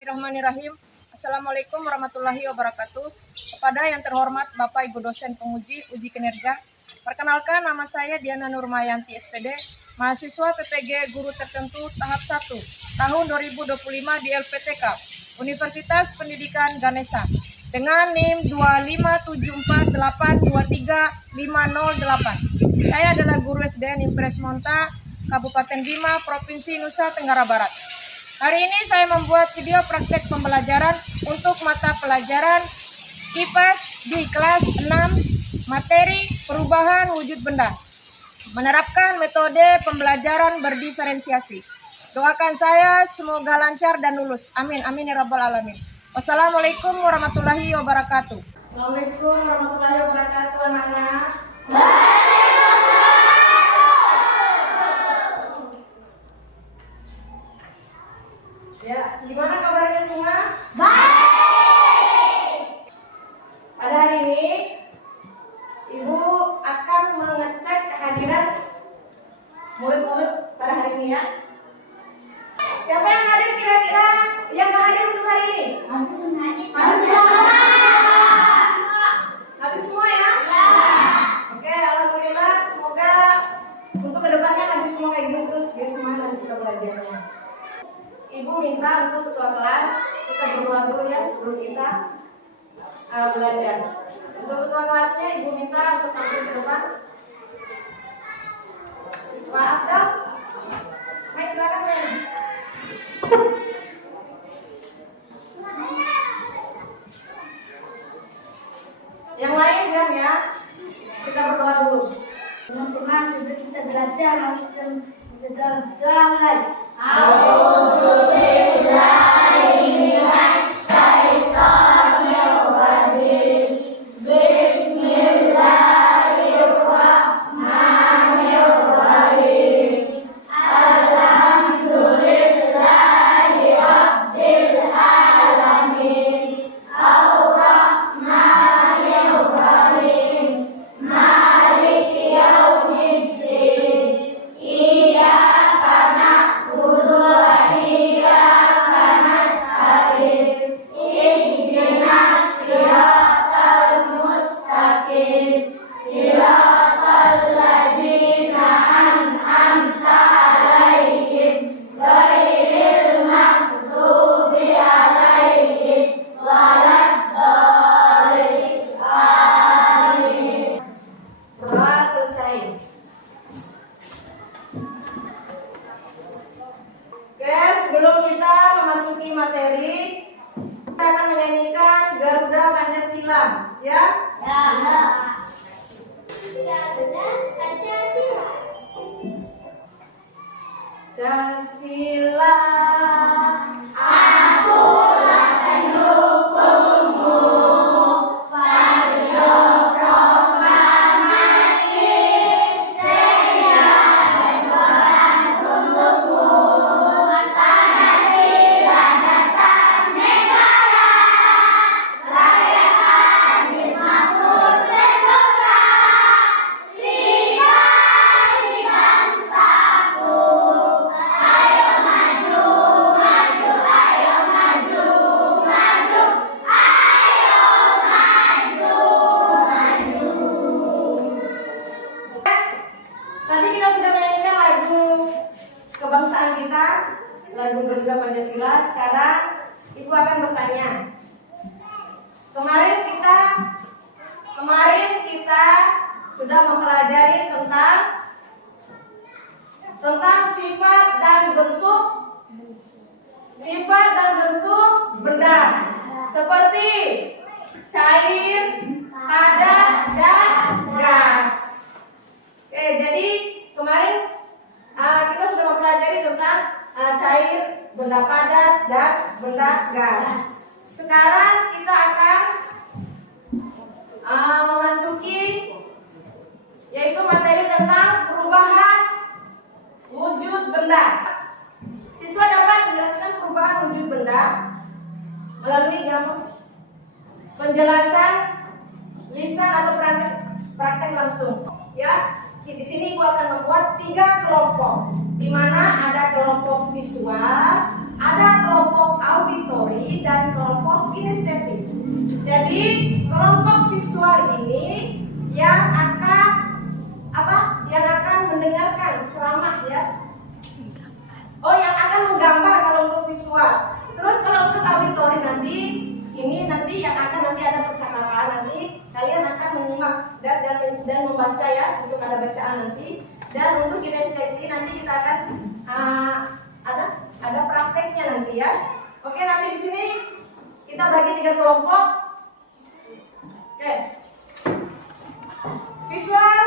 Bismillahirrahmanirrahim. Assalamualaikum warahmatullahi wabarakatuh. Kepada yang terhormat Bapak Ibu dosen penguji uji kinerja, perkenalkan nama saya Diana Nurmayanti SPD, mahasiswa PPG Guru Tertentu tahap 1 tahun 2025 di LPTK Universitas Pendidikan Ganesha dengan NIM 25748235008. Saya adalah guru SDN Impres Monta, Kabupaten Bima, Provinsi Nusa Tenggara Barat. Hari ini saya membuat video praktek pembelajaran untuk mata pelajaran IPAS di kelas 6, materi perubahan wujud benda. Menerapkan metode pembelajaran berdiferensiasi. Doakan saya semoga lancar dan lulus. Amin, amin ya rabbal alamin. Wassalamualaikum warahmatullahi wabarakatuh. Assalamualaikum warahmatullahi wabarakatuh, anak-anak. Ya, gimana kabarnya semua? Baik. Pada hari ini, Ibu akan mengecek kehadiran murid-murid pada hari ini ya. Siapa yang hadir kira-kira? Yang nggak hadir untuk hari ini? Hadir semua. Hadir semua ya? Ya. Oke, alhamdulillah. Semoga untuk kedepannya hadir semua kayak gini terus biar semangat nanti kita belajarnya. Ibu minta untuk ketua kelas kita berdoa dulu ya sebelum kita belajar. Untuk ketua kelasnya Ibu minta untuk tampil ke depan. Pak Abdal, baik silakan ya. Yang lain diam ya. Kita berdoa dulu. Teman-teman, sebelum kita belajar, mari kita doa mulai. Sebelum kita memasuki materi, kita akan menyanyikan Garuda Pancasila, ya? Ya. Garuda Pancasila. Pancasila. Kebangsaan kita, lagu Garuda Pancasila. Sekarang Ibu akan bertanya. Kemarin kita sudah mempelajari tentang sifat dan bentuk benda seperti cair, padat, dan gas. Oke, jadi kemarin kita sudah mempelajari tentang cair, benda padat, dan benda gas. Sekarang kita akan memasuki yaitu materi tentang perubahan wujud benda. Siswa dapat menjelaskan perubahan wujud benda melalui gambar penjelasan, lisan atau praktek langsung. Ya. Di sini Ibu akan membuat 3 kelompok, di mana ada kelompok visual, ada kelompok auditori, studi dan kelompok kinestetik. Jadi kelompok visual ini yang akan apa? Yang akan mendengarkan ceramah ya. Oh, yang akan menggambar kalau untuk visual. Terus kalau untuk auditori nanti ini nanti yang akan nanti ada percakapan, nanti kalian akan menyimak dan membaca ya, untuk ada bacaan nanti. Dan untuk kinestetik nanti kita akan ada prakteknya nanti ya. Oke, nanti di sini kita bagi 3 kelompok. Oke. Visual.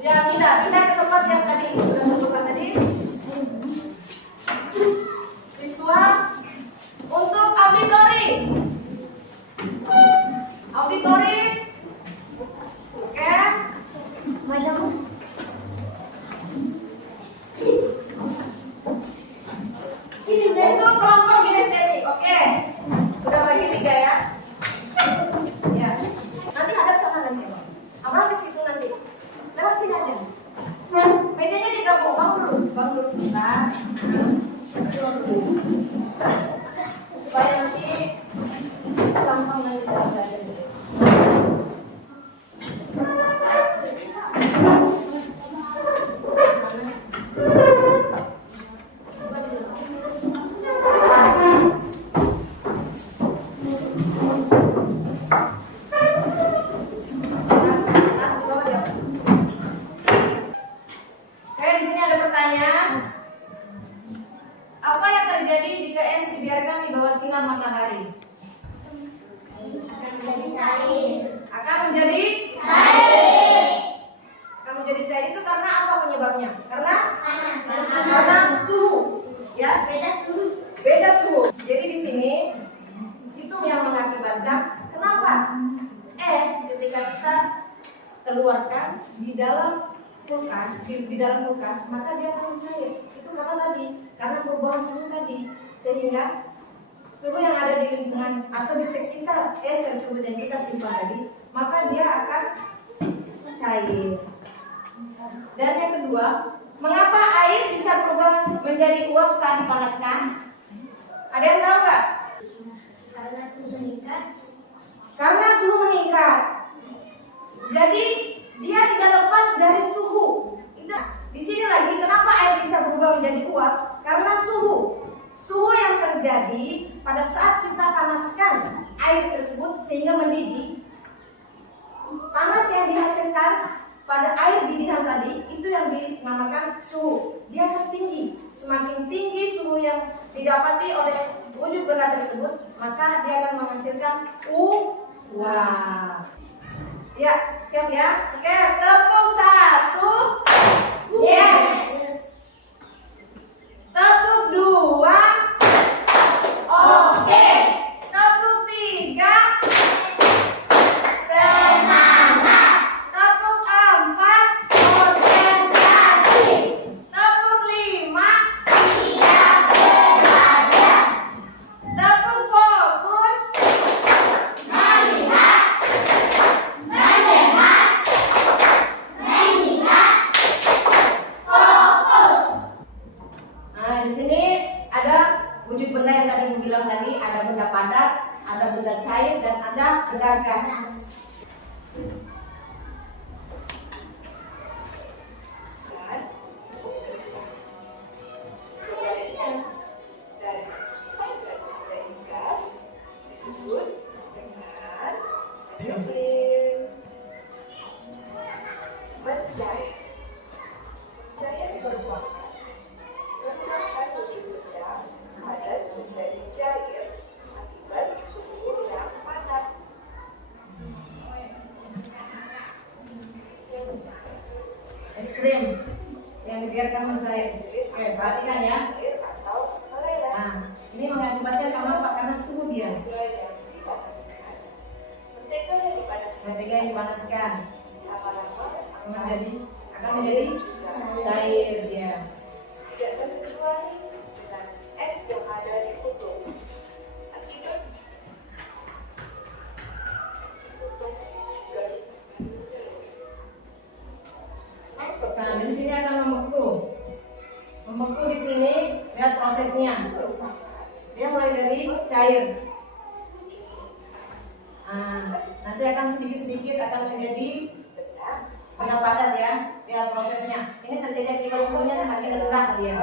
Ya, pindah ke tempat yang tadi sudah tentukan tadi. Visual. Untuk auditori. Auditori. Oke. Untuk kelompok kinestetik. Oke. Sudah bagi 3 ya. Ya. Nanti hadap sana nanti. Abang ke situ nanti. Lewat sini aja. Mejanya digabung. Bang dulu sebentar. Dulu. Supaya nanti gampang nanti belajar. Apa yang terjadi jika es dibiarkan di bawah sinar matahari? Akan menjadi cair. Akan menjadi cair itu karena apa penyebabnya? Karena suhu. Ya, beda suhu. Jadi di sini itu yang mengakibatkan kenapa es ketika kita keluarkan di dalam kulkas, di dalam kulkas, maka dia akan mencair. Itu karena perubahan suhu tadi, sehingga suhu yang ada di lingkungan atau di sekitar es tersebut yang kita simpan tadi, maka dia akan cair. Dan yang kedua, mengapa air bisa berubah menjadi uap saat dipanaskan? Ada yang tahu nggak? Karena suhu meningkat. Karena suhu meningkat. Jadi dia tidak lepas dari suhu. Di sini lagi kenapa air bisa berubah menjadi uap? Karena suhu yang terjadi pada saat kita panaskan air tersebut sehingga mendidih. Panas yang dihasilkan pada air didihan tadi itu yang dinamakan suhu. Dia akan tinggi. Semakin tinggi suhu yang didapati oleh wujud benda tersebut, maka dia akan menghasilkan uap. Ya, siap ya? Oke, tepuk 1. Yes. Tepuk 2. Oke. Tepuk 3. Semangat. Tepuk 4. Konsentrasi. Tepuk 5. Siap belajar. Tepuk fokus. Melihat. Wujud benda yang tadi aku bilang tadi, ada benda padat, ada benda cair, dan ada benda gas. Es krim yang dibiarkan mencair. Oke, perhatikan ya. Nah, ini mengakibatkan kenapa? Karena suhu dia. Mentega yang dipanaskan akan menjadi cair dia. Nah, di sini akan membeku. Membeku di sini, lihat prosesnya. Dia mulai dari cair. Nanti akan sedikit-sedikit akan menjadi benda padat ya. Lihat prosesnya. Ini terjadi akibat suhunya semakin rendah dia.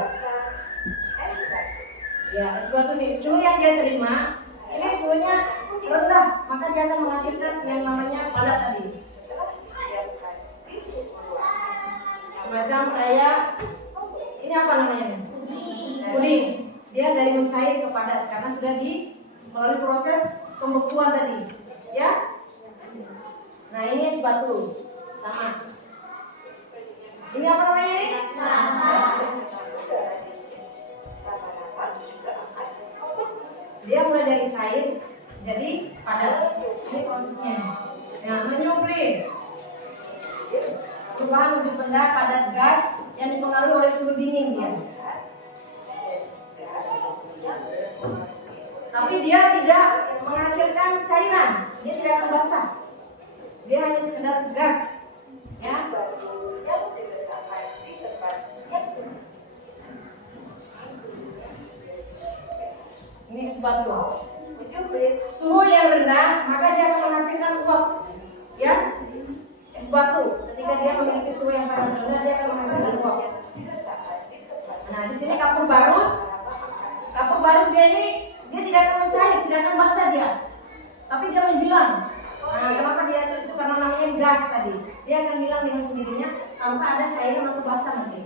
Ya, es batu nih, suhu yang dia terima ini suhunya rendah, maka dia akan menghasilkan yang namanya padat tadi. Semacam kayak ini apa namanya nih? Puding. Dia dari mencair ke padat karena sudah melalui proses pembekuan tadi, ya. Nah ini es batu, sama. Ini apa namanya nih? Dia mulai dari cair jadi padat. Ini prosesnya. Nah, menyuplai perubahan wujud benda padat gas yang dipengaruhi oleh suhu dingin dia. Tapi dia tidak menghasilkan cairan, dia tidak akan basah. Dia hanya sekedar gas, ya. Ini es batu. Suhu yang rendah, maka dia akan menghasilkan uap, ya. Es batu, ketika dia memiliki suhu yang sangat rendah, dia akan menghasilkan uap. Nah, di sini kapur barus. Kapur barus dia ini dia tidak akan mencair, tidak akan basah dia, tapi dia menjulang. Nah, kenapa dia itu karena namanya gas tadi. Dia akan hilang dengan sendirinya tanpa ada cairan atau basah nanti.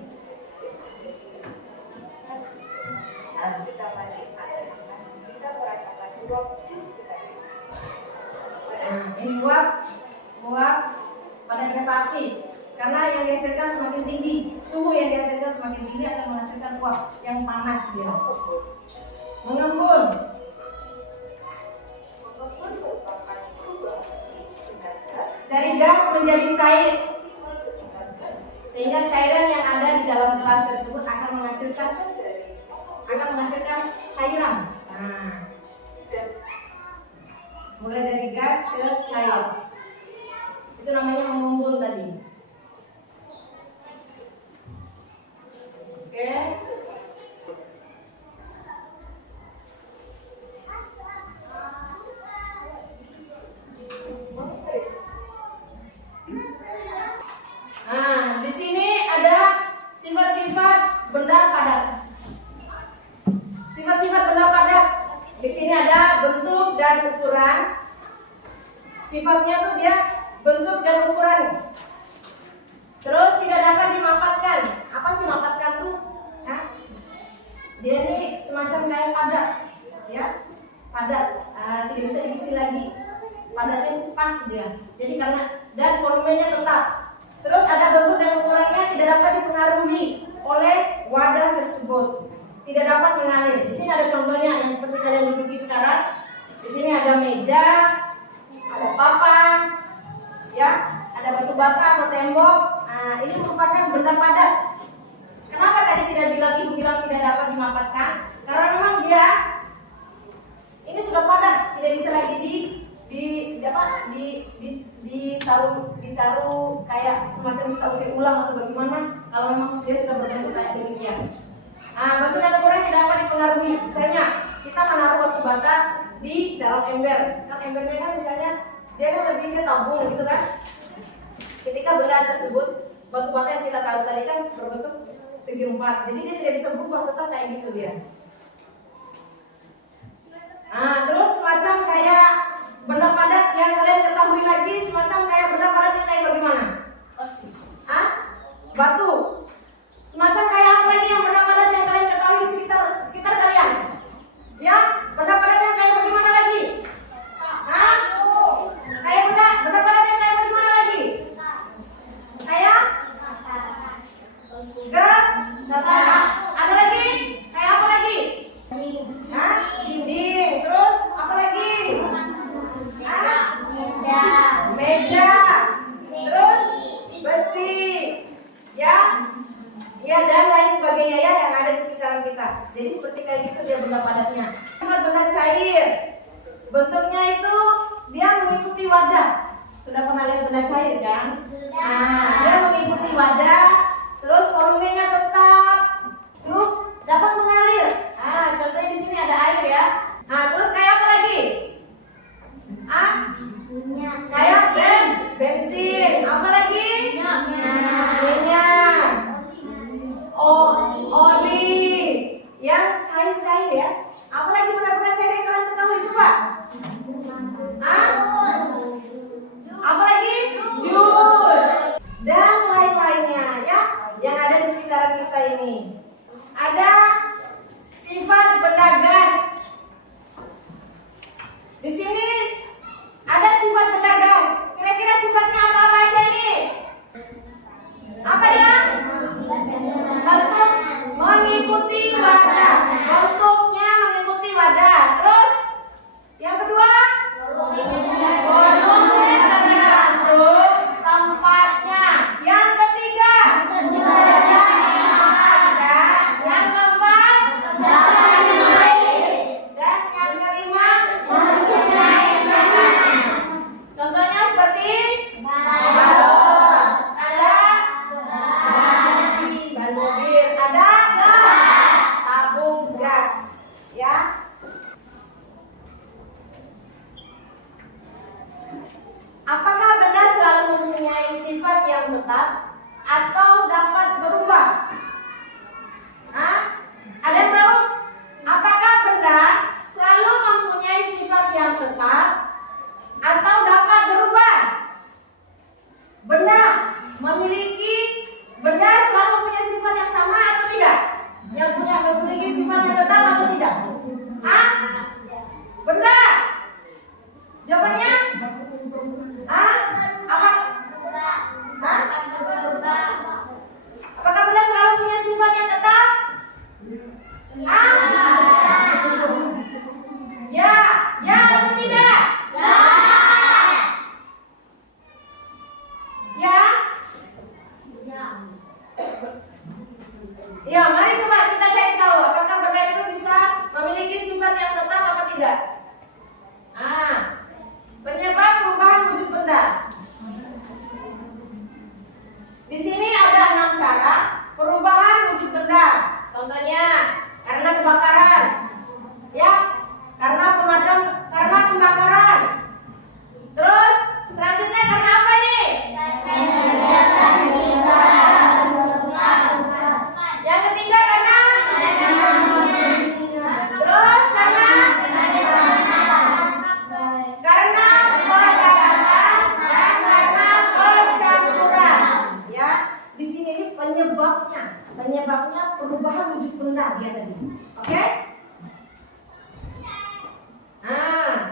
Nah, ini uap pada kereta api. Karena yang dihasilkan semakin tinggi, suhu yang dihasilkan semakin tinggi akan menghasilkan uap yang panas dia. Mengembun. Dari gas menjadi cair, sehingga cairan yang ada di dalam gelas tersebut akan menghasilkan cairan. Nah, mulai dari gas ke cair, itu namanya mengembun tadi. Oke. Nah, di sini ada sifat-sifat benda padat. Sifat-sifat benda padat. Di sini ada bentuk dan ukuran. Sifatnya tuh dia bentuk dan ukuran. Terus tidak dapat dimapatkan. Apa sih mapatkan tuh? Hah? Dia ini semacam kayak padat, ya. Padat, tidak bisa diisi lagi. Padatnya pas dia. Jadi karena dan volumenya tetap. Terus ada bentuk dan ukurannya tidak dapat dipengaruhi oleh wadah tersebut. Tidak dapat mengalir. Di sini ada contohnya yang seperti kalian duduki sekarang. Di sini ada meja, ada papan, ya, ada batu bata atau tembok. Nah, ini merupakan benda padat. Kenapa tadi ibu bilang tidak dapat dimapatkan? Karena memang dia ini sudah padat, tidak bisa lagi ditaruh kayak semacam ditaruh ulang atau bagaimana kalau memang dia sudah berbentuk kayak demikian. Nah, batu dan ukuran tidak dapat dipengaruhi. Misalnya kita menaruh batu bata di dalam ember, kan embernya kan misalnya dia kan lebih ke tabung gitu kan. Ketika benda tersebut batu bata yang kita taruh tadi kan berbentuk segi empat, jadi dia tidak bisa berubah, tetap kayak gitu dia. Nah, terus semacam kayak benda padat yang kalian ketahui lagi, semacam kayak benda padat yang kayak bagaimana? Batu. Semacam kayak apa lagi yang benda padat yang kalian ketahui di sekitar kalian? Ya, benda padat yang kayak bagaimana lagi? Kayak benda padat yang kayak bagaimana lagi? Kayak ada lagi? Kayak apa lagi? Dinding. Terus apa lagi? Meja. Terus besi. Ya dan lain sebagainya ya yang ada di sekitaran kita. Jadi seperti kayak gitu dia benda padatnya. Benda cair. Bentuknya itu dia mengikuti wadah. Sudah pernah lihat benda cair kan? Nah, dia mengikuti wadah. Terus volumenya tetap. Terus dapat mengalir. Contohnya di sini ada air ya. Nah, terus kayak apa lagi? Kayak bensin. Apa lagi? Minyak. Oli. Yang cair-cair ya. Apa lagi benda-benda cair yang kalian ketahui? Coba. Apa lagi? Jus. Dan lain-lainnya ya. Yang ada di sekitaran kita ini. Ada sifat benda gas. Di sini ada sifat benda gas. Kira-kira sifatnya apa aja nih? Apa dia? Bentuk mengikuti wadah. Bentuknya mengikuti wadah. Terus yang kedua, volumenya tergantung tempatnya. Yang ketiga, yang keempat, dan yang kelima, contohnya seperti balon, ada ban mobil, ada tabung gas, ya. Apakah benda selalu mempunyai sifat yang tetap atau dapat berubah? Ada yang tahu? Apakah benda selalu mempunyai sifat yang tetap atau dapat berubah? Benda selalu punya sifat yang sama atau tidak? Yang memiliki sifat yang tetap atau tidak? Benda? Jawabannya? Apakah benda selalu punya sifat yang tetap? Ya atau tidak? Ya, mari coba kita cari tahu apakah benda itu bisa memiliki sifat yang tetap apa tidak. Penyebab perubahan wujud benda. Di sini ada 6 cara perubahan wujud benda. Contohnya karena kebakaran, ya, karena pembakaran. Terus selanjutnya karena apa nih? Yang ketiga karena terus karena pergagasan dan karena pencampuran. Ya, di sini ini penyebabnya perubahan wujud benda dia tadi. Oke?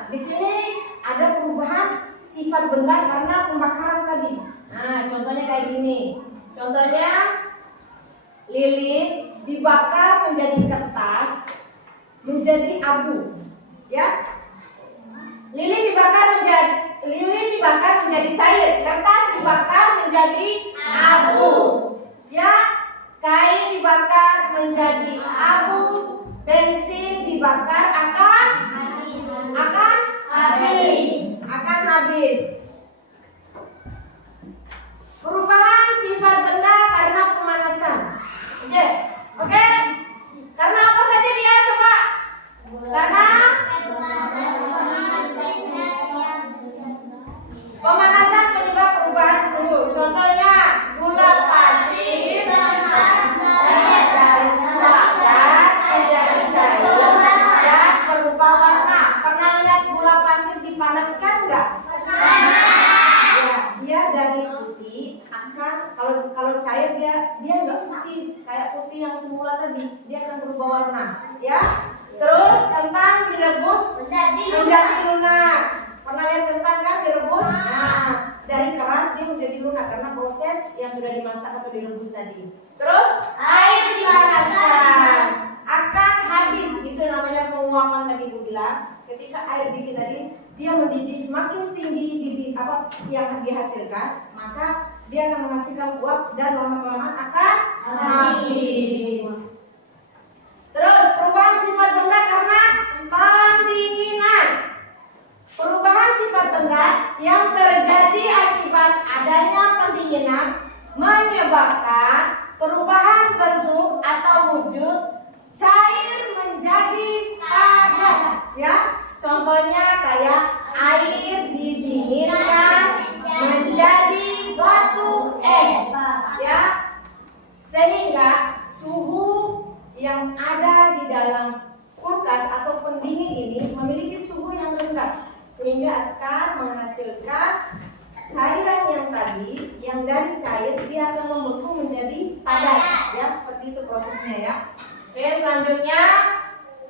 Di sini ada perubahan sifat benda karena pembakaran tadi. Contohnya kayak gini. Contohnya lilin dibakar menjadi kertas, menjadi abu. Ya. Lilin dibakar menjadi cair, kertas dibakar menjadi abu. Ya, kain dibakar menjadi abu, bensin dibakar akan habis. Perubahan sifat benda karena pemanasan. Oke? Karena apa saja dia coba? Karena pemanasan penyebab perubahan suhu. Contohnya gula pasir dari gula gas menjadi cair dan berubah warna. Pernah lihat gula pasir dipanaskan enggak? Dia dari putih akan kalau cair dia enggak putih kayak putih yang semula tadi, dia akan berubah warna, ya. Terus kentang direbus menjadi lunak. Pernah lihat kentang kan direbus? Dari keras dia menjadi lunak karena proses yang sudah dimasak atau direbus tadi. Terus air dipanaskan akan habis, itu namanya penguapan tadi Bu bilang. Ketika air dingin tadi dia mendidih, semakin tinggi didih yang dihasilkan, maka dia akan menghasilkan uap dan lama-kelamaan akan habis. Terus perubahan sifat benda karena pendinginan. Perubahan sifat benda yang terjadi akibat adanya pendinginan menyebabkan perubahan bentuk atau wujud cair menjadi padat, ya. Contohnya kayak air didinginkan menjadi batu es, ya. Sehingga suhu yang ada di dalam kulkas atau pendingin ini memiliki suhu yang rendah, sehingga akan menghasilkan cairan yang tadi, yang dari cair dia akan membeku menjadi padat, ya. Seperti itu prosesnya, ya. Oke, selanjutnya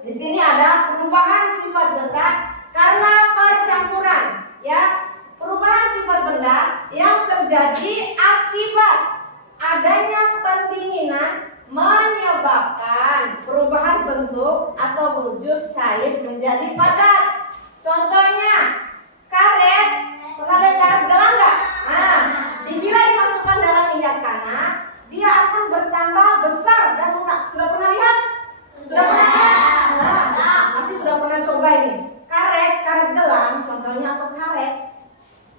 di sini ada perubahan sifat benda karena percampuran, ya. Perubahan sifat benda yang terjadi akibat adanya pendinginan menyebabkan perubahan bentuk atau wujud cair menjadi padat. Contohnya karet, pernah lihat karet gelang nggak? Nah, bila dimasukkan dalam minyak tanah, dia akan bertambah besar dan lunak. Sudah pernah lihat? Sudah pernah lihat? Nah, pasti sudah pernah coba ini. Karet gelang, contohnya atau karet,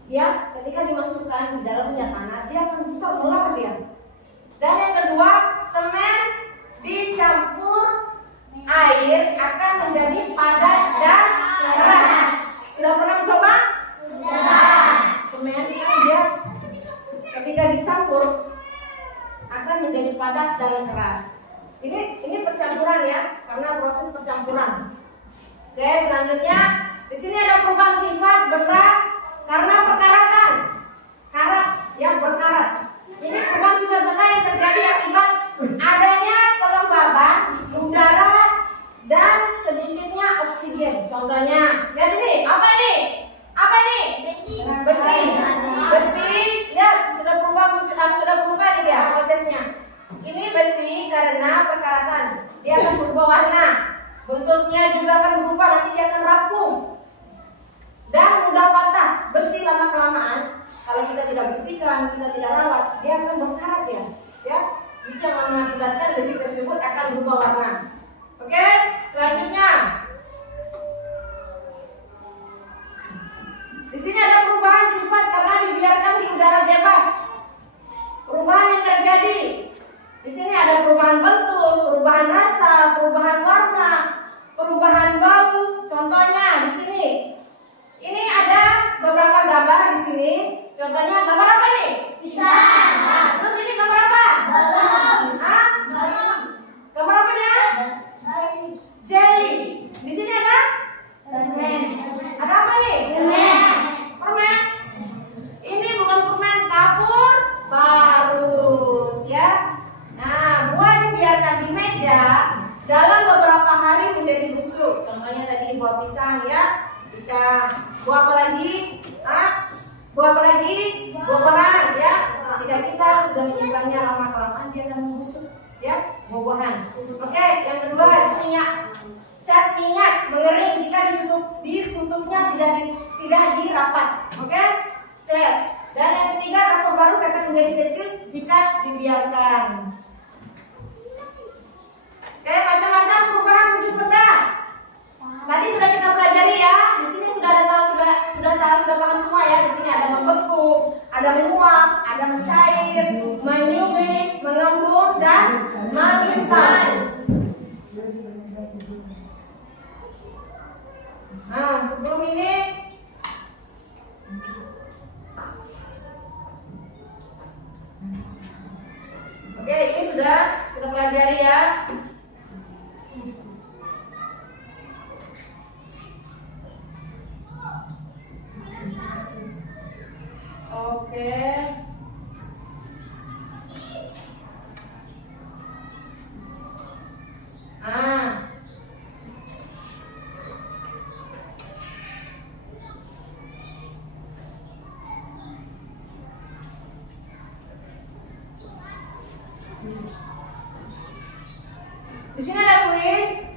ya, ketika dimasukkan di dalam minyak tanah, dia akan besar melar dia. Dan yang kedua, semen dicampur air akan menjadi padat dan keras. Sudah pernah mencoba? Sudah. Semen kan dia ketika dicampur akan menjadi padat dan keras. Ini percampuran, ya, karena proses percampuran. Oke, selanjutnya di sini ada perubahan sifat benda karena perkaratan. Karat yang berkarat. Ini perubahan sifat benda yang terjadi akibat adanya kelembaban udara dan sedikitnya oksigen. Contohnya, lihat ini, apa ini? Apa ini? Besi. Lihat, sudah berubah nih dia prosesnya. Ini besi karena perkaratan. Dia akan berubah warna. Bentuknya juga akan berubah, nanti dia akan rapuh dan mudah patah. Besi lama kelamaan, kalau kita tidak bersihkan, kita tidak rawat, dia akan berkarat, ya. Ya, itu yang mengakibatkan besi tersebut akan berubah warna. Oke, selanjutnya di sini ada perubahan sifat karena dibiarkan di udara bebas. Perubahan yang terjadi di sini ada perubahan bentuk, perubahan rasa, perubahan warna, perubahan bau. Contohnya di sini. Ini ada beberapa gambar di sini. Contohnya gambar apa ini? Pisang. Nah, terus ini gambar apa? Balon. Hah? Balon. Gambar apa dia? Jelly. Di sini ada? Permen. Ada apa nih? Permen. Ini bukan permen, kapur barus, ya. Nah, buah dibiarkan di meja dalam beberapa hari menjadi busuk. Contohnya tadi buah pisang, ya. Bisa buah apa lagi? Buah apa lagi? Buah-buahan, ya. Ketika kita sudah menyimpannya lama kelamaan dia akan membusuk, ya, buah-buahan. Oke, yang kedua itu minyak. Cat minyak mengering jika ditutupnya tidak dirapat. Oke, cat. Dan yang ketiga, kapur barus akan menjadi kecil jika dibiarkan. Oke, macam-macam perubahan wujud benda. Tadi sudah kita pelajari, ya. Di sini sudah paham semua, ya. Di sini ada membeku, ada menguap, ada mencair, menyublim, mengembung, dan mengkristal. Nah, sebelum ini oke, ini sudah kita pelajari, ya. Oke. Di sini ada kuis.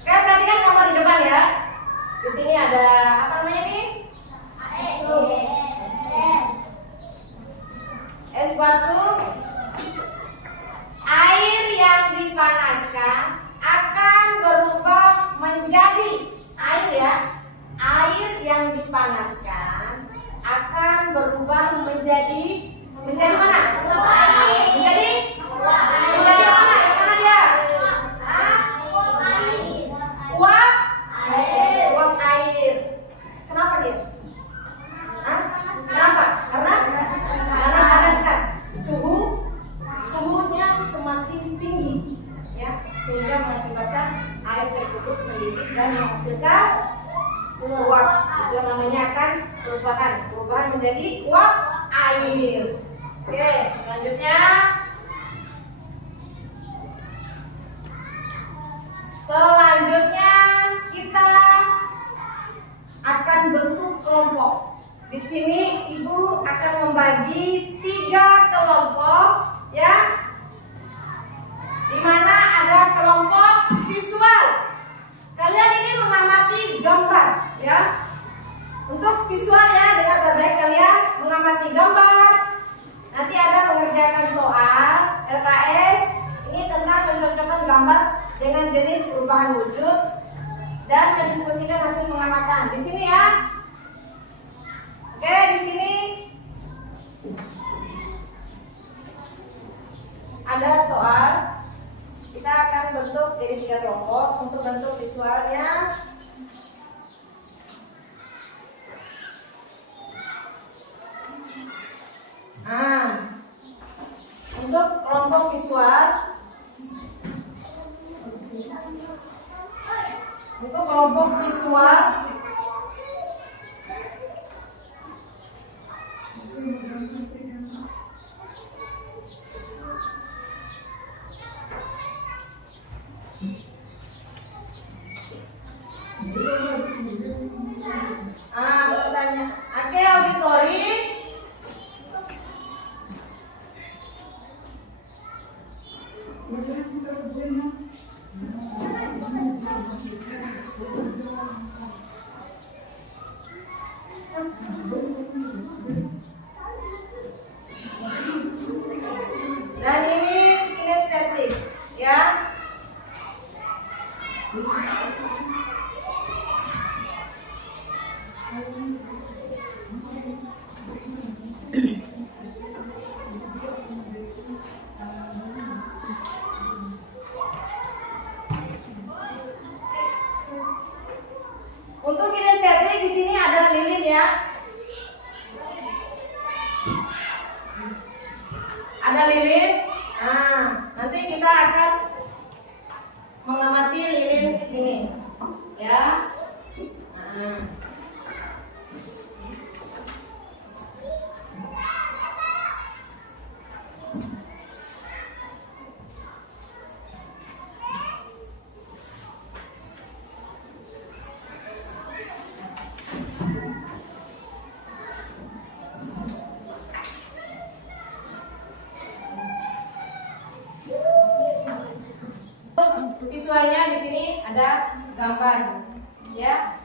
Kalian perhatikan gambar di depan, ya. Di sini ada apa namanya ini? Es batu. Air yang dipanaskan akan berubah menjadi air, ya. Air yang dipanaskan akan berubah menjadi mana? Menjadi apa? Yang mana dia? Uap menjadikan uap. Itu namanya akan perubahan menjadi uap air. Oke, selanjutnya kita akan bentuk kelompok. Di sini Ibu akan membagi 3 kelompok, ya. Di mana ada kelompok visual. Kalian ini mengamati gambar, ya. Untuk visual ya, dengan baik kalian mengamati gambar. Nanti ada mengerjakan soal LKS. Ini tentang mencocokkan gambar dengan jenis perubahan wujud dan mendiskusikan hasil pengamatan. Di sini ya. Oke, di sini ada soal. Kita akan bentuk jadi 3 kelompok. Untuk bentuk visualnya, untuk kelompok visual, bertanya. Oke, auditori. Dan ini kinestetik, ya. Untuk kinestetik di sini ada lilin ya. Ada lilin. Nah, nanti kita akan mengamati lilin ini, ya. Nah. Visualnya di sini ada gambar, ya.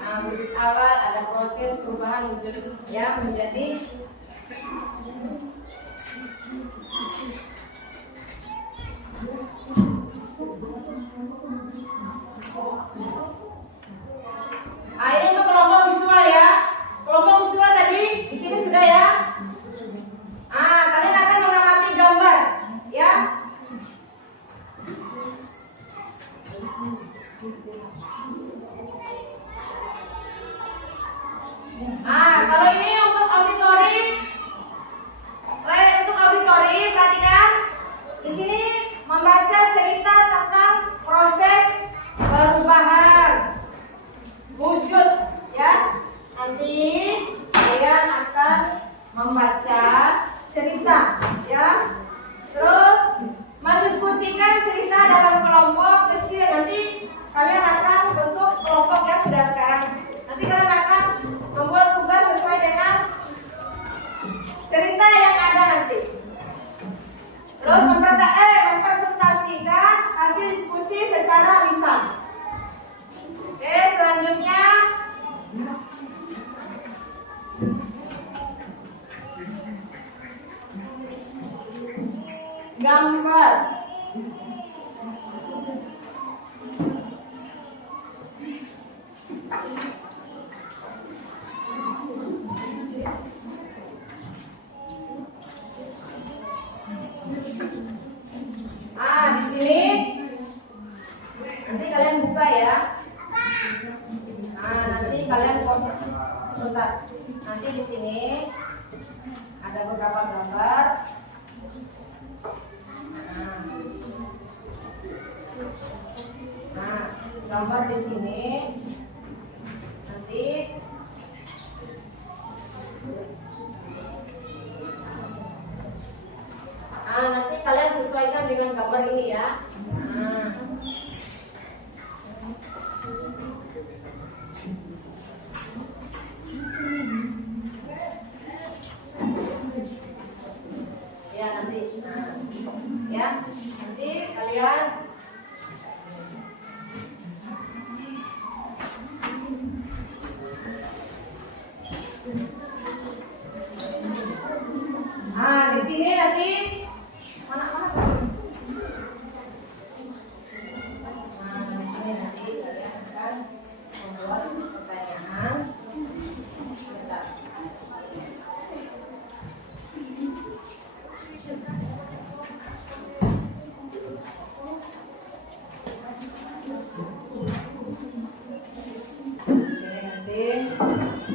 Nah, wujud awal, ada proses perubahan wujud ya menjadi ini untuk kelompok visual ya. Kelompok visual tadi di sini sudah ya. Kalian akan mengamati gambar, ya. Kalau ini untuk auditori, perhatikan. Di sini membaca cerita tentang proses perubahan wujud, ya. Nanti kalian akan membaca cerita, ya. Terus mendiskusikan cerita dalam kelompok kecil. Nanti kalian akan bentuk kelompok ya sudah sekarang. Nanti kalian akan membuat tugas sesuai dengan cerita yang ada nanti. Terus mempresentasikan hasil diskusi secara lisan. Oke, selanjutnya gambar. Di sini nanti kalian buka ya. Nanti kalian sebentar. Nanti di sini ada beberapa gambar. gambar di sini. Nanti nanti kalian sesuaikan dengan gambar ini ya. Ya nanti, ya nanti kalian di sini nanti mana di sini nanti kalian akan membuat pertanyaan. Bentar.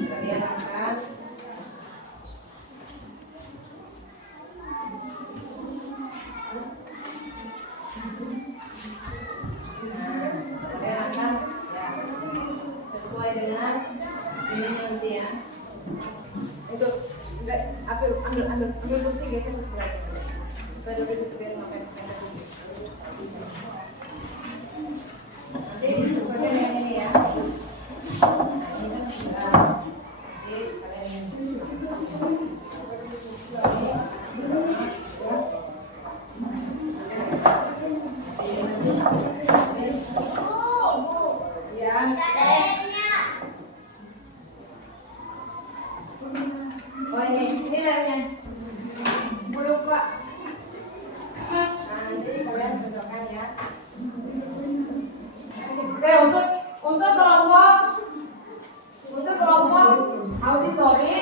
Kalian akan sesuai dengan ini nanti ya. Itu ambil kursi geser ke sebelah. Supaya duduk situ biar nggak pendek. Nanti disesuaikan dengan ini ya. Oh ini lemnya. Belum Pak. Nanti kalian cocokkan ya. Oke, untuk kelompok auditori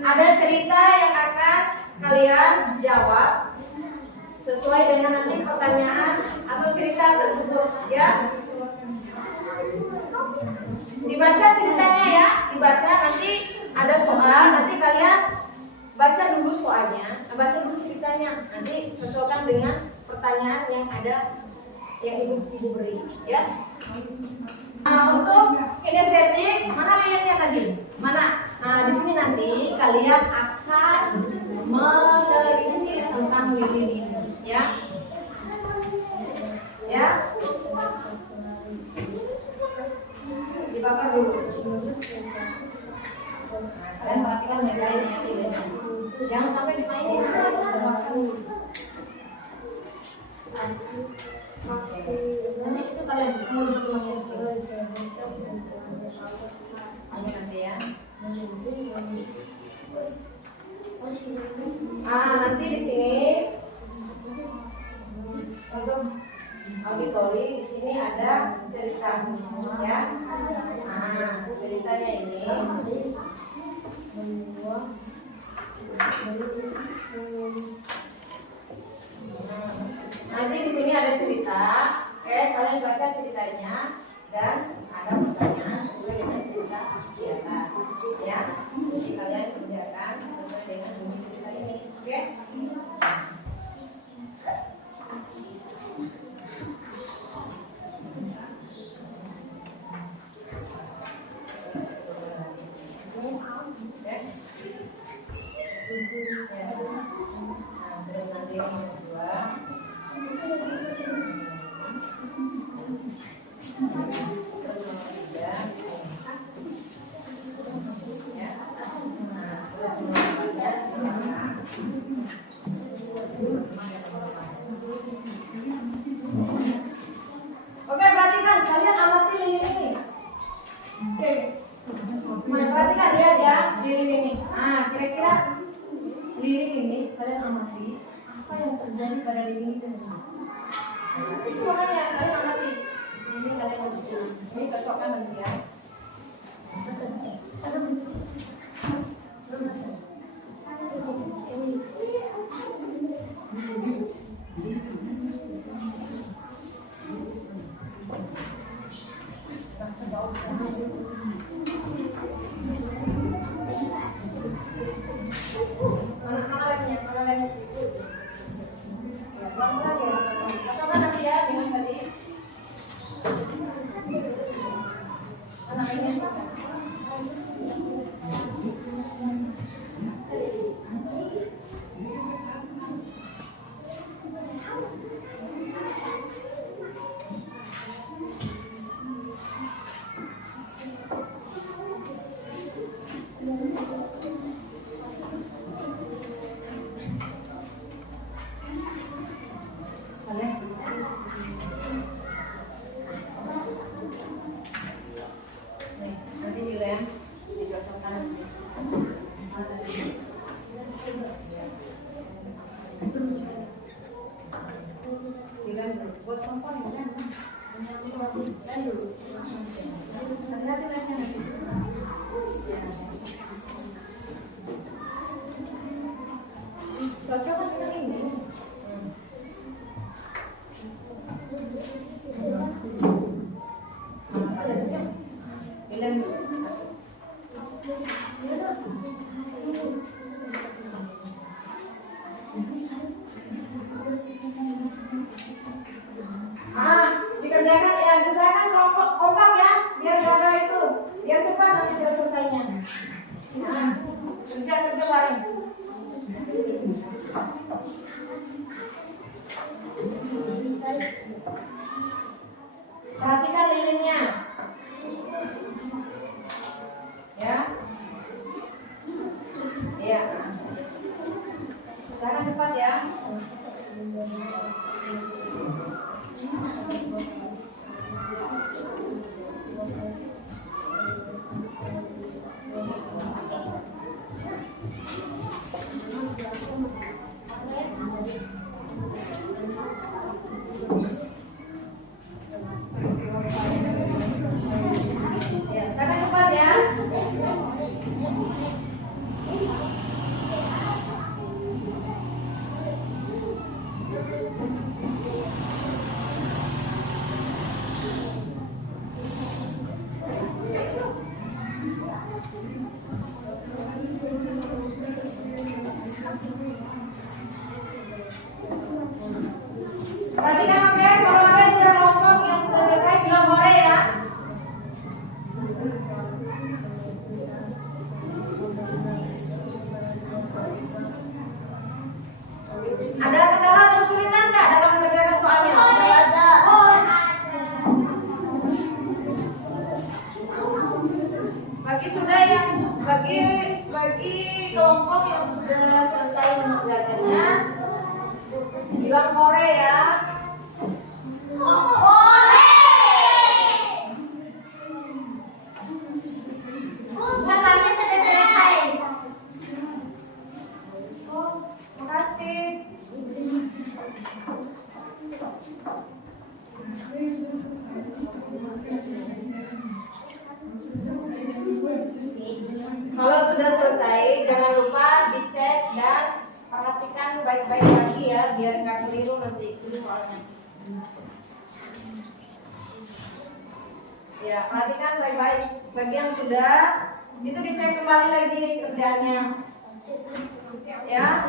ada cerita yang akan kalian jawab sesuai dengan nanti pertanyaan atau cerita tersebut ya. Dibaca ceritanya ya, dibaca, nanti ada soal, nanti kalian baca dulu soalnya, baca dulu ceritanya, nanti cocokkan dengan pertanyaan yang ada yang ibu beri ya. Untuk kinestetik, mana lilinnya tadi? Mana? Nah, di sini nanti kalian akan meneliti tentang lilin ini ya. Ya. Dibakar dulu. Kalian perhatikan ya lilinnya. Jangan sampai dimainin. Nanti itu kalian mau duduk nanti ya. Nanti di sini untuk auditori di sini ada cerita ya. Ceritanya ini nanti di sini ada cerita. Oke, kalian baca ceritanya dan ada pertanyaan sesuai dengan cerita di atas ya. Jadi kalian kerjakan sesuai dengan bunyi cerita ini. Oke? Terus nanti yang kedua Oke, perhatikan, kalian amati lilin ini. Oke, perhatikan, lihat ya lilin ini. Kira-kira lilin ini kalian amati apa yang terjadi pada lilin ini. Itu makanya kalian amati. Ini kalian amati. Ini cocokkan nanti ya. Mana lemnya sih? Pelan-pelan ya. Atau nanti ya dengan tadi. Nanti dilem, dicocok kanan sini. Dilem buat perempuan ya. Cocok kan dengan ini? Dilem. Dikerjakan ya, usahakan kompak ya, biar gak ada itu, biar cepat nanti selesainya. Nah, kerja bareng. Perhatikan lilinnya, ya. Iya. Usahakan cepat ya. Usahakan cepat ya. Perhatikan oke, kalau ada sudah kelompok yang sudah selesai bilang hore ya. Ada kendala atau kesulitan nggak dalam mengerjakan soalnya? Bagi kelompok yang sudah selesai mengerjakannya bilang hore ya. Katanya sudah selesai. Makasih. Kalau sudah selesai, jangan lupa dicek dan perhatikan baik-baik lagi ya, biar nggak keliru nanti soalnya. Ya, perhatikan baik-baik. Bagi yang sudah, itu dicek kembali lagi kerjaannya. Ya.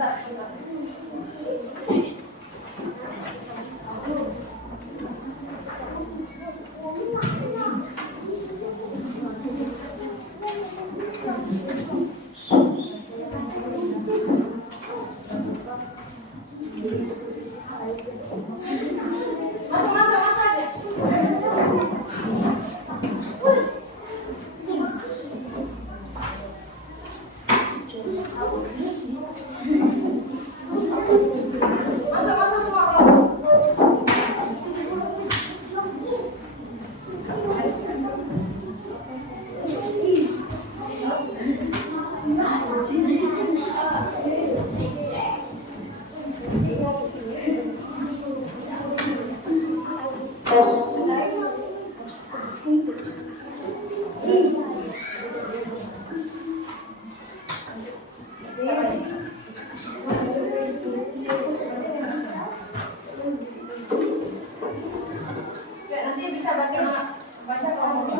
Masuk aja. Masuk semua kelompok. Nanti bisa baca kelompoknya.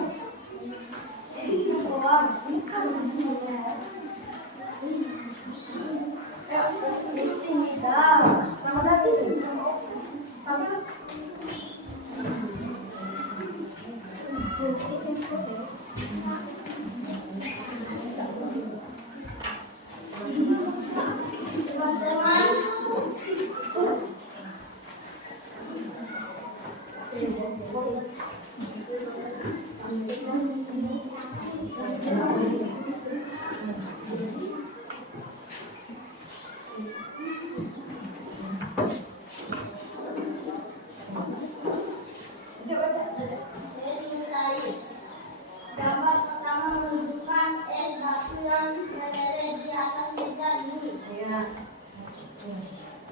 Gambar pertama menunjukkan es batu yang meleleh di atas meja ini. Ya.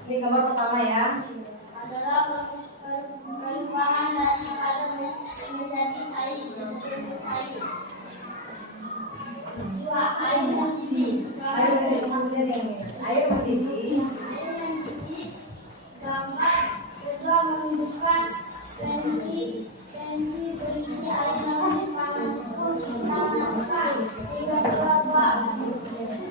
Ini gambar pertama ya. Adalah perubahan daripada menjadi air seperti air. Dua, air mendidih. Air mendidih. Gambar kedua menunjukkan pensi berisi air yang dipanaskan hingga keluar.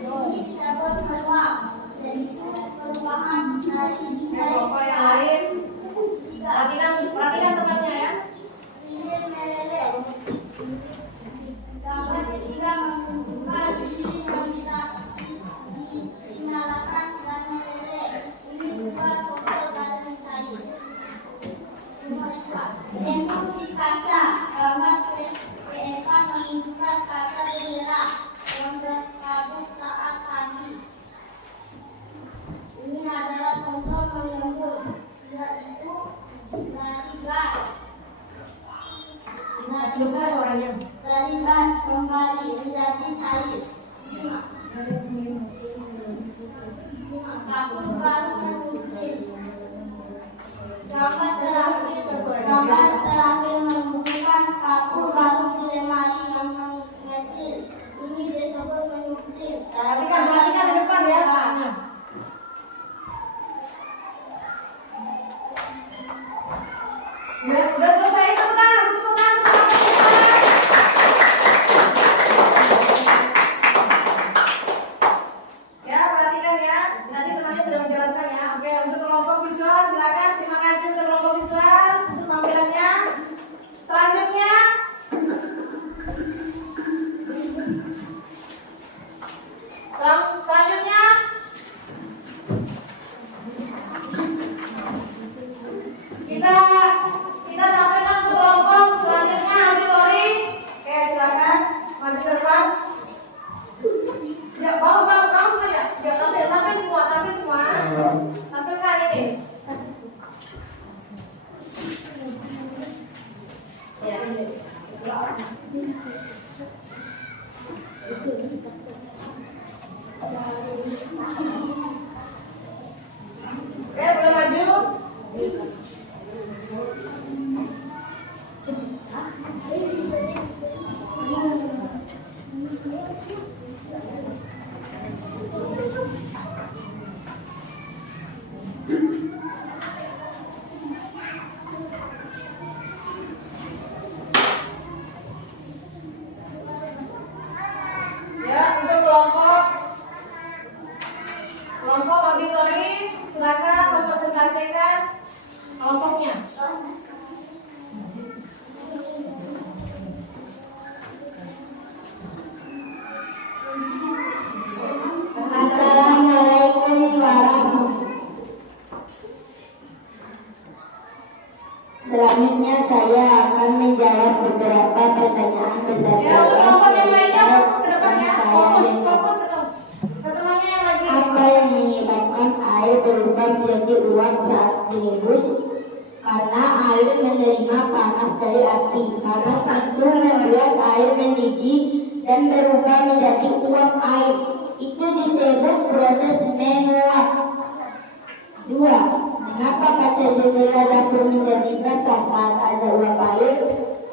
Ini disebut meluap. Yaitu perubahan dari Kelompok yang lain. Perhatikan temannya ya. lilin meleleh. Gambar ketiga menunjukkan lilin yang dinyalakan dan meleleh. Ini juga foto dari cair. Emosi kaca. Gambar keempat menunjukkan kaca jendela yang berkabut saat pagi. Ini adalah contoh menyembur, yaitu dari gas. Selesai suaranya. Dari gas kembali menjadi air. Kapur baru mengukir. Gambar terakhir menunjukkan kapur baru di lemari yang mengecil. Ini disebut mengukir. Perhatikan di depan ya. Udah selesai, tepuk tangan. Ya, perhatikan ya. Nanti temannya sudah menjelaskan ya. Oke, untuk kelompok visual silakan. Terima kasih untuk kelompok visual untuk tampilannya. Selanjutnya kita tampilkan Kelompok auditori, silakan mempresentasikan kelompoknya. Assalamualaikum warahmatullahi. Selanjutnya saya akan menjawab beberapa pertanyaan Ya, untuk berdasarkan kelompok yang lainnya fokus ke depan ya. saya. Fokus ke temannya yang lagi. Apa yang menyebabkan air berubah menjadi uap saat direbus? Karena air menerima panas dari api. Panas itu membuat air mendidih dan berubah menjadi uap air. Itu disebut proses menguap. 2. Mengapa kaca jendela dapur menjadi basah saat ada uap air?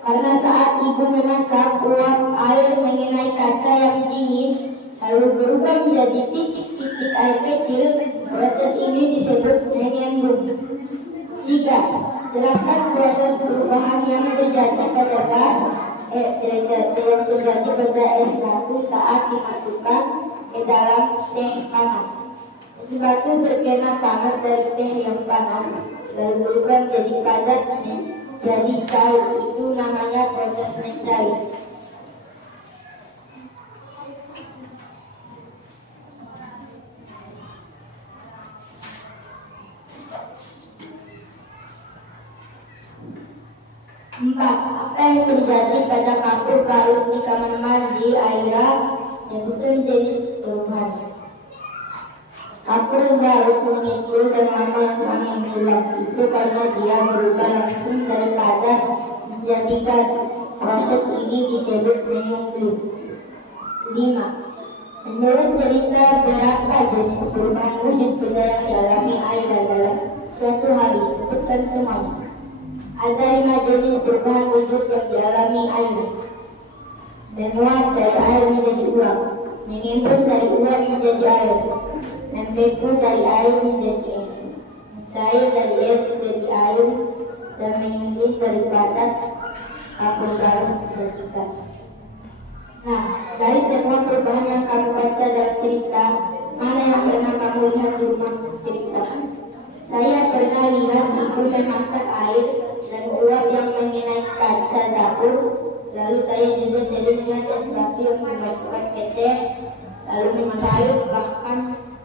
Karena saat ibu memasak, uap air mengenai kaca yang dingin lalu berubah menjadi titik-titik air kecil. Proses ini disebut mengembung. 3. Jelaskan proses perubahan yang terjadi pada gas yang terjadi pada es batu saat dimasukkan ke dalam teh panas. Es batu terkena panas dari teh yang panas lalu berubah menjadi padat jadi cair. Itu namanya proses mencair. Empat, apa yang terjadi pada kapur parus di kamar mandi Aira? Sebutkan jenis perubahan. Kapur parus muncul dan warna yang gelap. Itu karena dia berubah langsung dari padat menjadi gas. Proses ini disebut menyungklut. 5. Menurut cerita, berapa jenis perubahan wujud benda yang dialami Aira dalam suatu hari? Sebutkan semuanya. Ada 5 jenis perubahan wujud yang dialami air. Menguap dari air menjadi uap, mengembung dari uap menjadi air, membeku dari air menjadi es, mencair dari es menjadi air, dan menyungkit dari padat kapur parus menjadi gas. Nah, dari semua perubahan yang kamu baca dalam cerita, mana yang pernah kamu lihat di rumah cerita? Saya pernah lihat ibu memasak air dan uap yang mengenai kaca dapur. Lalu saya juga sering melihat es batu yang dimasukkan ke teh lalu mencair. Bahkan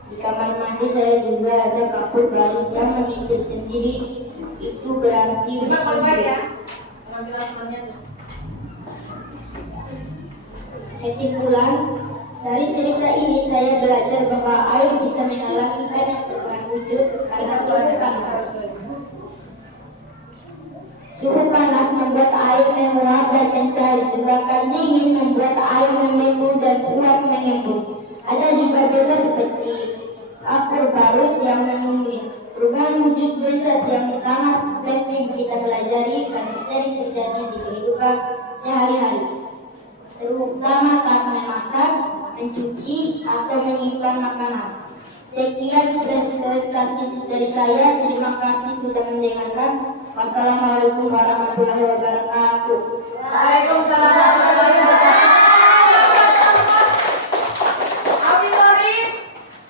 di kamar mandi saya juga ada kapur parus yang mengicil sendiri. Itu berarti kesimpulan dari cerita ini saya belajar bahwa air bisa mengalami banyak perubahan wujud karena suhu panas. Suhu panas membuat air menguap dan mencair, sedangkan dingin membuat air membeku dan uap mengembung. Ada juga benda seperti kapur parus yang menyungkit. Perubahan wujud benda yang sangat penting kita pelajari karena sering terjadi di kehidupan sehari-hari, terutama saat memasak, mencuci, atau menyimpan makanan. Sekian presentasi dari saya. Terima kasih sudah mendengarkan. Wassalamualaikum warahmatullahi wabarakatuh. Waalaikumsalam warahmatullahi wabarakatuh. Auditori,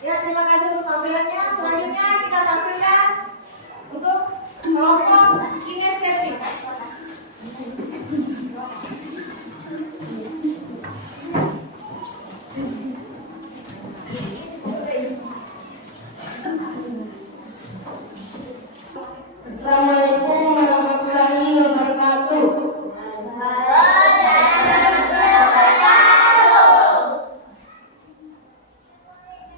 ya terima kasih untuk tampilannya. Selanjutnya kita tampilkan untuk kelompok kinestetik. Assalamualaikum warahmatullahi wabarakatuh.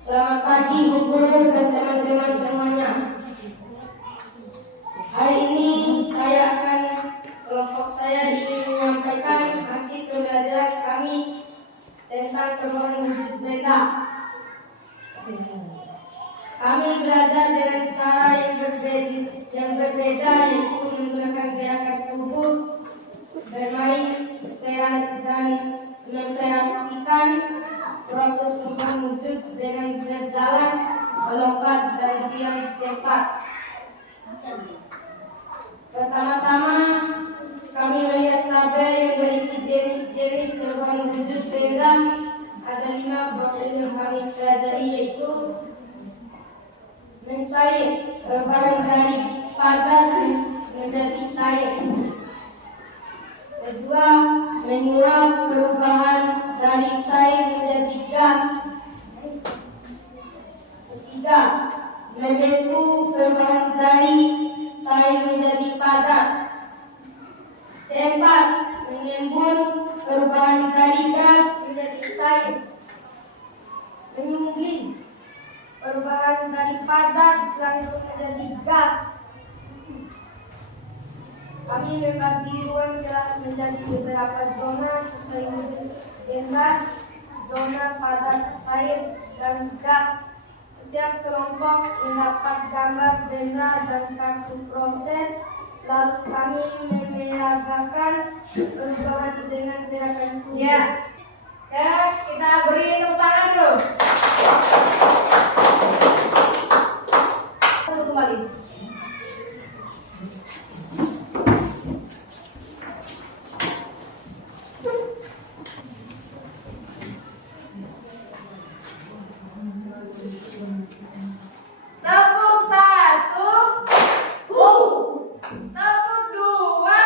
Selamat pagi Bu Guru dan teman-teman semuanya. Hari ini kelompok saya ingin menyampaikan hasil pembelajaran kami tentang perubahan wujud benda. Kami belajar dengan cara yang berbeda yaitu menggunakan gerakan tubuh, bermain dan memperhatikan proses perubahan wujud dengan berjalan, melompat dan diam di tempat. Pertama-tama kami melihat tabel yang berisi jenis-jenis perubahan wujud benda. Ada 5 proses yang kami pelajari, yaitu cair, perubahan dari padat menjadi cair. Kedua, menyuap, perubahan dari cair menjadi gas. Ketiga, membeku, perubahan dari cair menjadi padat. Keempat, mengembun, perubahan dari gas menjadi cair. Menyungking, perubahan dari padat langsung menjadi gas. Kami membagi ruang kelas menjadi beberapa zona sesuai benda, zona padat, cair, dan gas. Setiap kelompok mendapat gambar benda dan kartu proses. Lalu kami memeragakan perubahan dengan gerakan tubuh. Ya. Ya, kita beri tepuk tangan dulu. Kembali. Tepuk satu. Tepuk dua.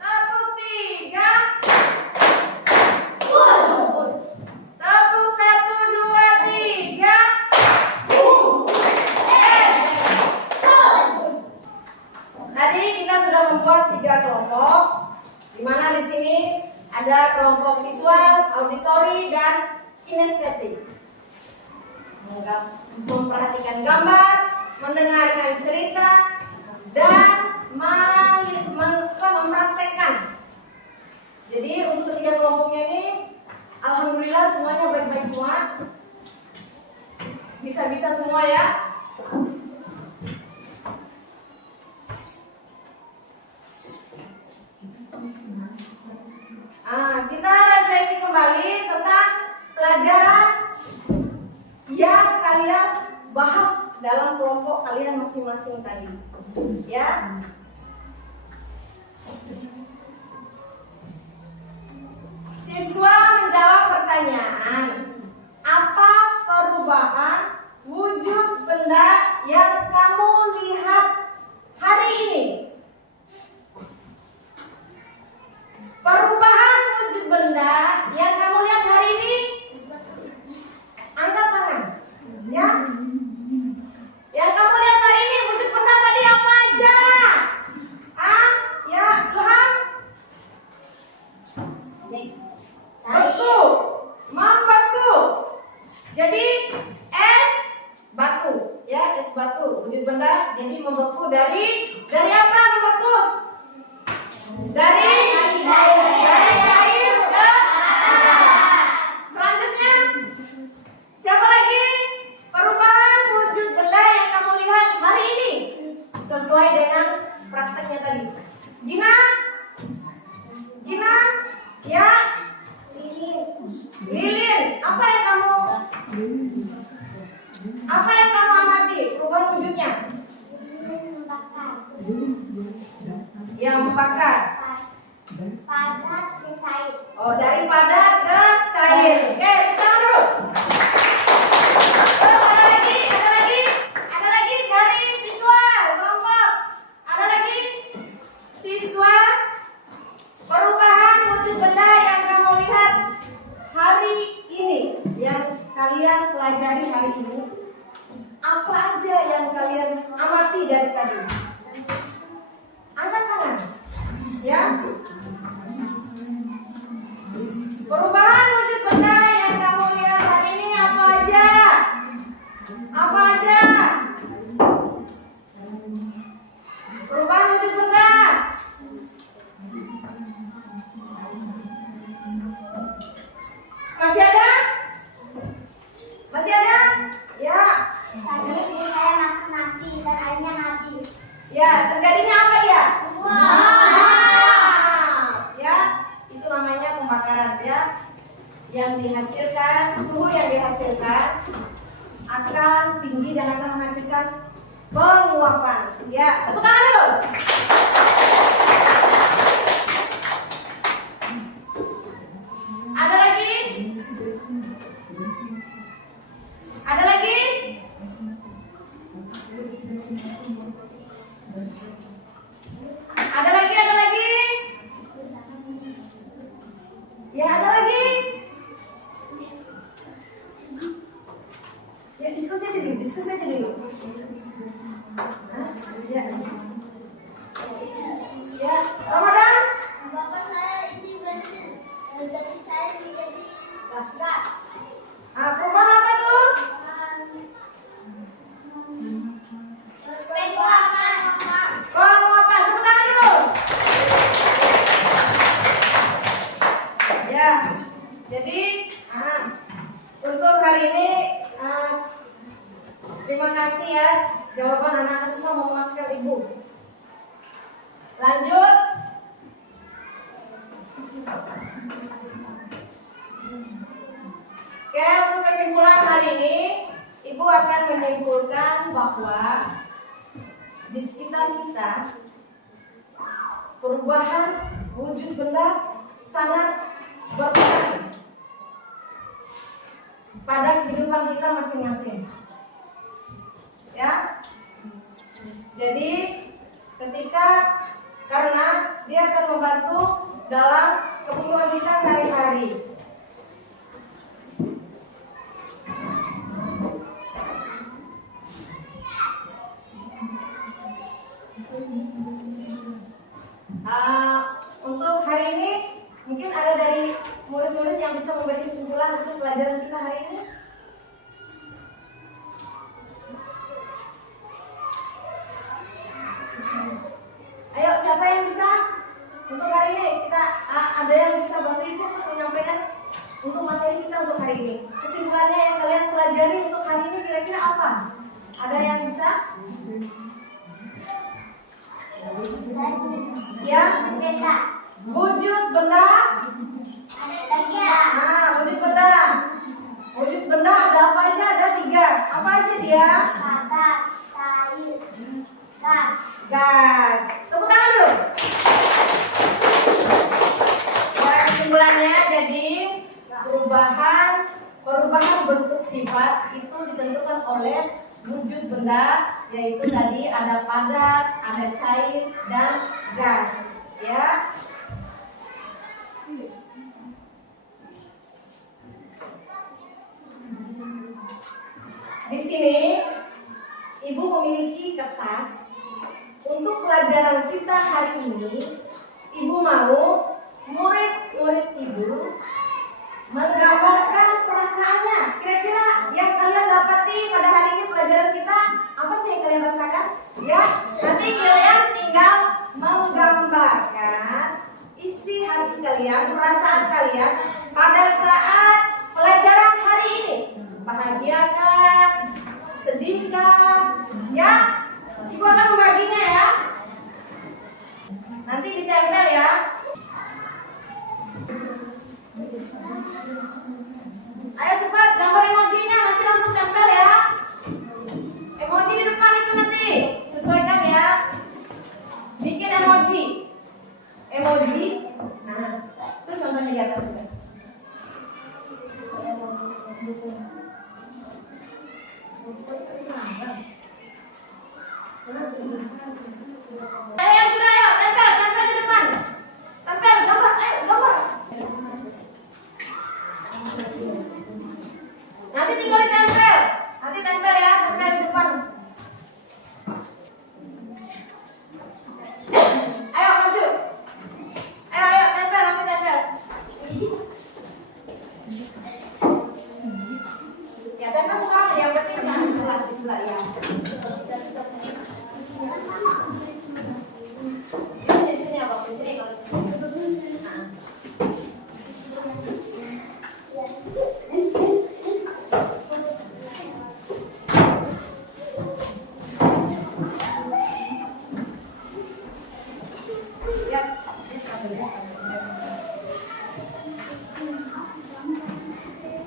Tepuk tiga. Tepuk satu, dua, tiga. Tadi kita sudah membuat 3 kelompok, di mana di sini ada kelompok visual, auditori, dan kinestetik. Memperhatikan gambar, mendengarkan cerita, dan mempraktekkan. Jadi untuk 3 kelompoknya ini, alhamdulillah semuanya baik-baik semua, bisa-bisa semua ya. Kita refleksi kembali tentang pelajaran yang kalian bahas dalam kelompok kalian masing-masing tadi, ya. Siswa menjawab pertanyaan, apa perubahan wujud benda yang kamu lihat hari ini? Perubahan wujud benda yang kamu lihat hari ini, angkat tangan, ya. Yang kamu lihat hari ini wujud benda tadi apa aja? Ya, Ilham. Beku, membeku. Jadi es batu, ya, es batu wujud benda. Jadi membeku dari apa membeku? Dari cair ke padat. Selanjutnya, siapa lagi? Perubahan wujud benda yang kamu lihat hari ini sesuai dengan prakteknya tadi. Gina, ya. Lilin, apa yang kamu amati perubahan wujudnya? Yang membakar. Padat ke cair. Oh, dari padat ke cair. Oke, tangan dulu. Ada lagi dari visual kelompok. Ada lagi siswa, perubahan wujud benda yang kamu lihat hari ini, yang kalian pelajari hari ini. Apa aja yang kalian amati dari tadi? Angkat tangan, ya. Perubahan wujud benda yang kamu lihat hari ini apa aja? Apa aja? Perubahan wujud benda. Masih ada? Masih ada? Ya. Tadi ibu saya masak nasi dan airnya habis. Ya, terjadinya apa ya? Ya, itu namanya pembakaran ya. Yang dihasilkan, suhu yang dihasilkan akan tinggi dan akan menghasilkan penguapan. Ya, tepuk tangan dulu. Ada lagi? Ada lagi? diskusi aja dulu. Hah? Ya. Ya, Ramadan. Bapak saya isi bensin. Jadi saya menjadi gas. Perubahan apa tuh? Oh, mau apa? Tepuk tangan dulu. Ya, jadi untuk hari ini terima kasih ya jawaban anak-anak semua memuaskan ibu. Lanjut. Oke, untuk kesimpulan hari ini, ibu akan menyimpulkan bahwa di sekitar kita perubahan wujud benda sangat berpengaruh pada kehidupan kita masing-masing. Ya, jadi karena dia akan membantu dalam kebutuhan kita sehari-hari. Untuk hari ini mungkin ada dari murid-murid yang bisa memberi kesimpulan untuk pelajaran kita hari ini. Ayo, siapa yang bisa? Untuk hari ini kita ada yang bisa bantu ibu untuk menyampaikan untuk materi kita untuk hari ini. Kesimpulannya yang kalian pelajari untuk hari ini kira-kira apa? Ada yang bisa? Ya, wujud benda. Wujud benda. Wujud benda ada apa aja? Ada 3. Apa aja dia? Gas. Tepuk tangan dulu. Kesimpulannya jadi perubahan bentuk sifat itu ditentukan oleh wujud benda, yaitu tadi ada padat, ada cair, dan gas. Ya. Di sini ibu memiliki kertas untuk pelajaran kita hari ini. Ibu mau murid-murid ibu menggambarkan perasaannya. Kira-kira yang kalian dapati pada hari ini pelajaran kita apa sih yang kalian rasakan? Ya, nanti kalian tinggal menggambarkan isi hati kalian, perasaan kalian pada saat pelajaran hari ini. Bahagiakah? Sedihkah? Ya, ibu akan membaginya ya. Nanti ditempel ya. Ayo cepat gambar emojinya, nanti langsung tempel ya. Emoji di depan itu nanti sesuaikan ya. Bikin emoji. Nah, itu contohnya di atas juga. Ayo sudah ya, tempel di depan. Tempel, gambar, ayo gambar. Nanti tinggal ditempel. Nanti tempel ya, tempel di depan. Ayo maju. Ayo tempel, nanti tempel. Ya tempel sekarang, yang penting jangan di sebelah ya. Di sini apa? Di sini kalau.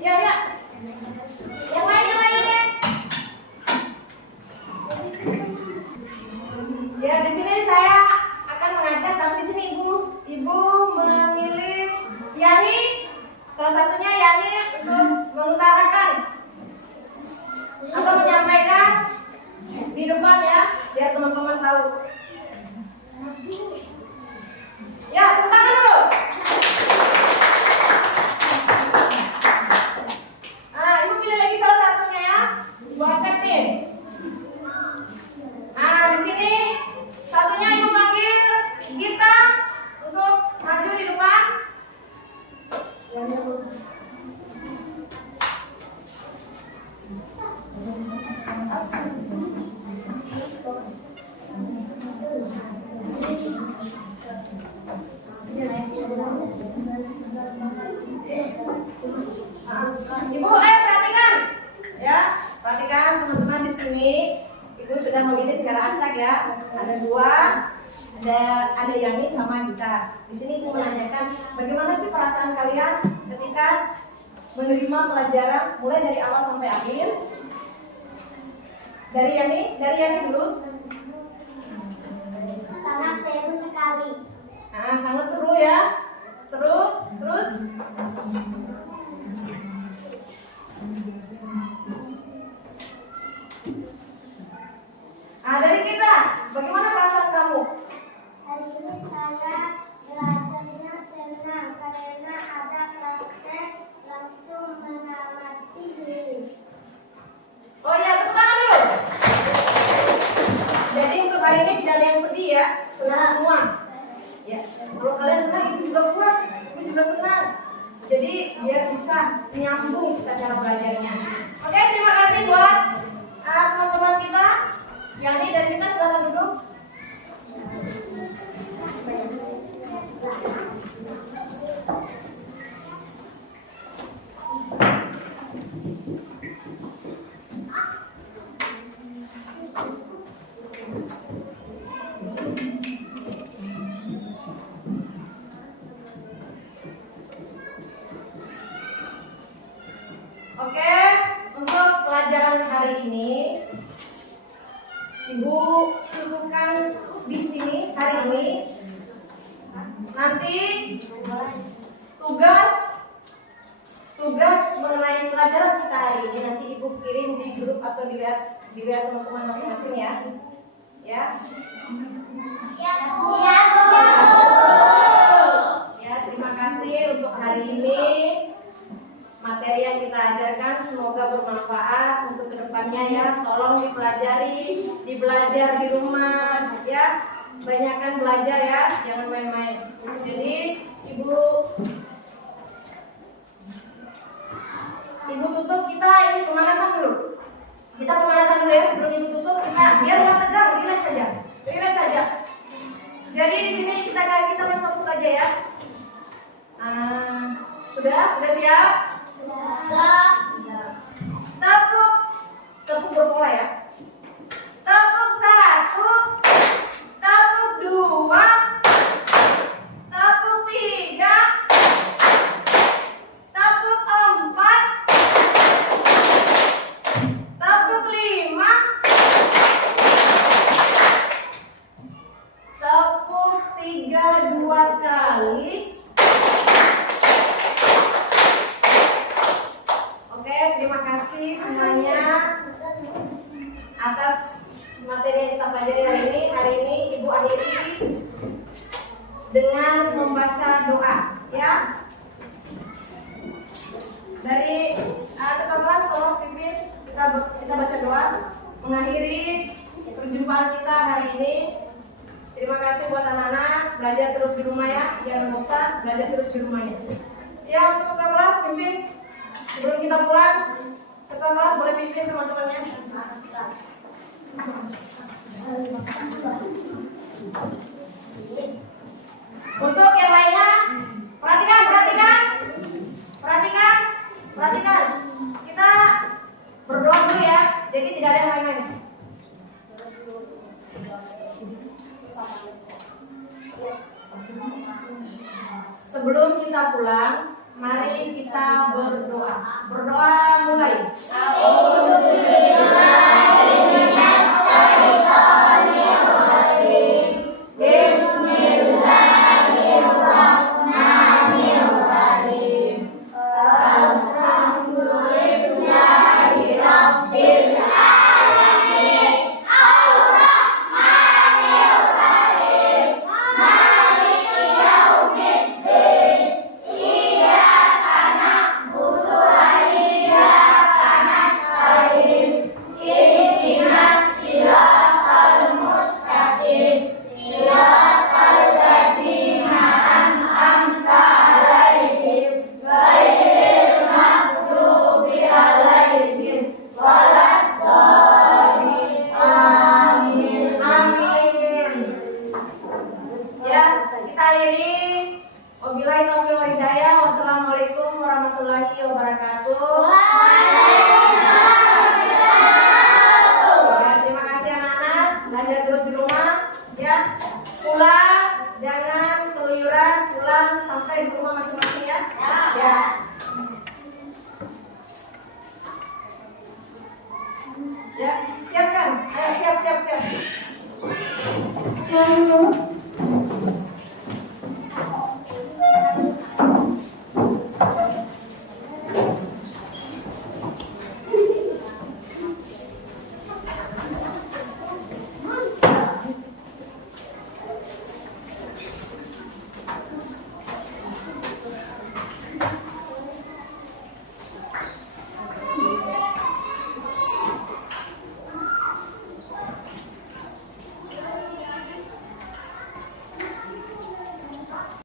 Ya. Yang lain. Ibu, perhatikan ya, perhatikan teman-teman di sini. Ibu sudah memilih secara acak ya. Ada dua, ada Yani sama Gita. Di sini ibu menanyakan bagaimana sih perasaan kalian ketika menerima pelajaran mulai dari awal sampai akhir. Dari Yani dulu. Sangat seru sekali. Nah, sangat seru ya. Seru. Terus dari kita, bagaimana perasaan kamu? Hari ini saya belajarnya senang karena ada praktek langsung mengamati diri. Oh ya, tepuk tangan dulu. Jadi untuk hari ini tidak ada yang sedih ya, senang semua. Ya, kalau kalian senang, ibu juga puas, ibu juga senang. Jadi biar bisa nyambung kita cara belajarnya. Oke, terima kasih buat teman-teman kita. Yani dan kita silakan duduk. Oke, untuk pelajaran hari ini Ibu cukupkan di sini hari ini. Nanti tugas mengenai pelajaran kita hari ini nanti Ibu kirim di grup atau di WA teman-teman masing-masing ya. Ya. Ya, terima kasih untuk hari ini. Materi yang kita ajarkan semoga bermanfaat untuk kedepannya ya. Tolong dipelajari, dibelajar di rumah ya. Banyakkan belajar ya, jangan main-main. Jadi ibu tutup kita ini pemanasan dulu. Kita pemanasan dulu ya sebelum ibu tutup kita biar nggak tegang, relax saja. Jadi di sini kita main tepuk aja ya. Sudah siap? Tepuk berpola ya. Tepuk 1, tepuk 2, tepuk 3, tepuk 4, tepuk 5, tepuk 3 2 kali. Terima kasih semuanya atas materi yang kita pelajari hari ini. Hari ini Ibu akhiri dengan membaca doa ya. Dari ketua kelas tolong pimpin kita baca doa mengakhiri perjumpaan kita hari ini. Terima kasih buat anak-anak, belajar terus di rumah ya, jangan bosan, belajar terus di rumahnya. Ya, untuk ketua kelas pimpin. Sebelum kita pulang, ketua kelas boleh pimpin teman-temannya. Untuk yang lainnya, perhatikan. Kita berdoa dulu ya, jadi tidak ada yang main-main. Sebelum kita pulang, mari kita berdoa. Berdoa mulai.